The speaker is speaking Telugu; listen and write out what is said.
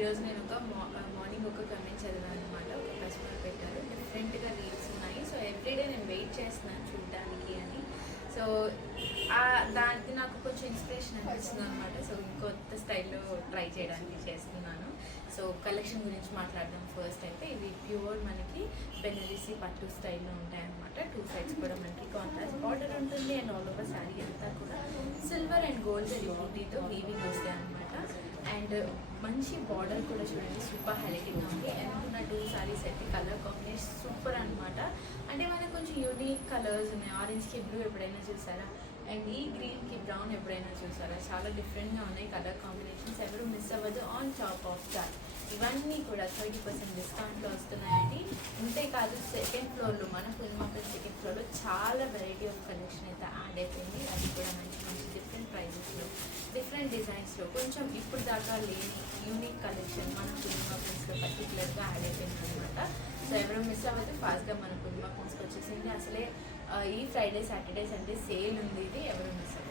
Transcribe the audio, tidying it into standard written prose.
ఈరోజు నేను మార్నింగ్ ఒక కమెంట్ చదివాను అనమాట. ఒక కస్టమర్ పెట్టారు, డిఫరెంట్గా రీల్స్ ఉన్నాయి, సో ఎవ్రీడే నేను వెయిట్ చేస్తున్నాను చూడడానికి అని. సో దానికి నాకు కొంచెం ఇన్స్పిరేషన్ అనిపిస్తుంది అనమాట. సో ఇంకొత్త స్టైల్లో ట్రై చేయడానికి చేస్తున్నాను. సో కలెక్షన్ గురించి మాట్లాడదాం. ఫస్ట్ అయితే ఇవి ప్యూర్ మనకి బెనారసి పట్టు స్టైల్లో ఉంటాయన్నమాట. 2 సైడ్స్ కూడా మనకి కాంట్రాస్ట్ బార్డర్ ఉంటుంది అండ్ ఆల్ ఓవర్ శారీ అంతా కూడా సిల్వర్ అండ్ గోల్డ్ బూటీతో వీవింగ్ వస్తాయి అనమాట. అండ్ మంచి బార్డర్ కూడా చూడండి, సూపర్ హైలైటింగ్గా ఉంది. అనుకున్న 2 సారీస్ అయితే కలర్ కాంబినేషన్ సూపర్ అనమాట. అంటే మనకు కొంచెం యూనిక్ కలర్స్ ఉన్నాయి. ఆరెంజ్కి బ్లూ ఎప్పుడైనా చూసారా, అండ్ ఈ గ్రీన్కి బ్రౌన్ ఎప్పుడైనా చూసారా, చాలా డిఫరెంట్గా ఉన్నాయి కలర్ కాంబినేషన్స్. ఎవరు మిస్ అవ్వదు. ఆన్ టాప్ ఆఫ్ దాట్ ఇవన్నీ కూడా 30% డిస్కౌంట్లో వస్తున్నాయండి. ఇంతే కాదు, సెకండ్ ఫ్లోర్లో మన ఫుల్మార్కెట్ సెకండ్ ఫ్లోర్లో చాలా వెరైటీ ఆఫ్ కలెక్షన్ అయితే యాడ్ అయిపోయింది. అది కూడా మంచి మంచి డిఫరెంట్ ప్రైజెస్లో, డిఫరెంట్ డిజైన్స్లో, కొంచెం ఇప్పుడు దాకా లేని యూనిక్ కలెక్షన్ మన ఫుల్మార్కెట్స్లో పర్టికులర్గా యాడ్ అయిపోయింది అనమాట. సో ఎవరు మిస్ అవ్వదు, ఫాస్ట్గా మన ఫుల్మార్కెట్స్కి వచ్చేసింది. అసలే ఈ ఫ్రైడే సాటర్డే సండే సేల్ ఉంది, ఇది ఎవరు మిస్ అవ్వదు.